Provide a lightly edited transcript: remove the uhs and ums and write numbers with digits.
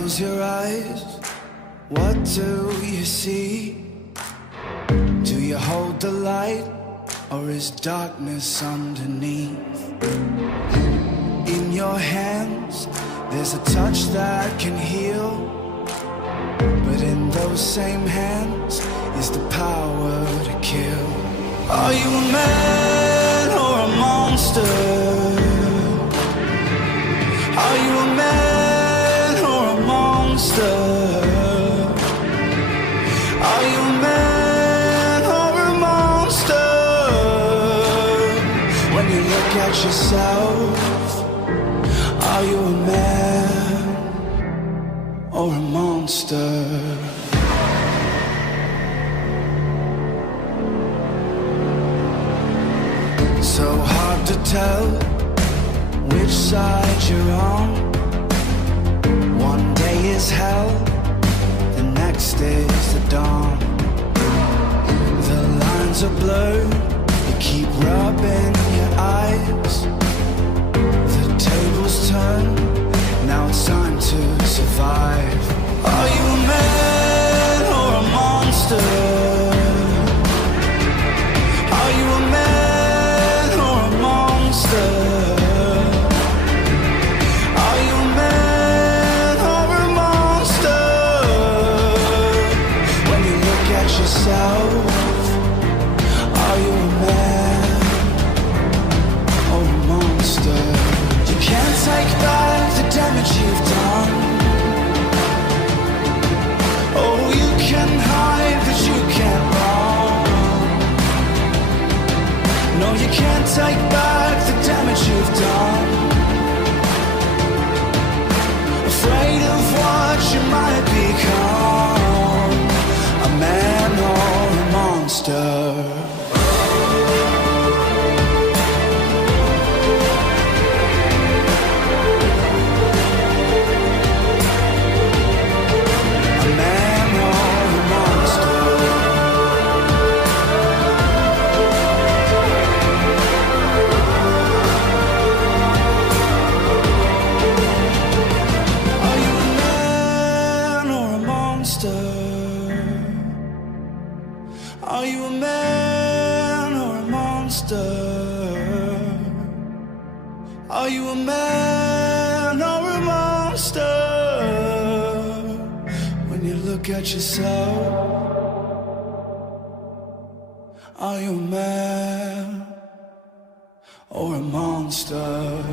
close your eyes, what do you see? Do you hold the light, or is darkness underneath? In your hands, there's a touch that can heal, but in those same hands is the power to kill. Are you a man or a monster? Are you a man or a monster? Are you a man or a monster? When you look at yourself, are you a man or a monster? So hard to tell which side you're on. One day is hell, the next is the dawn. The lines are blurred, you keep rubbing your eyes. The tables turn, now it's time to survive. Are you a man or a monster? Are you a man or a monster? Are you a man or a monster? When you look at yourself, are you a man or a monster? You can't take back the damage you've done. Oh, you can hide, but you can't run. No, you can't take back the damage you've done. Afraid of what you might become, a man or a monster. Are you a man or a monster? Are you a man or a monster? When you look at yourself, are you a man or a monster?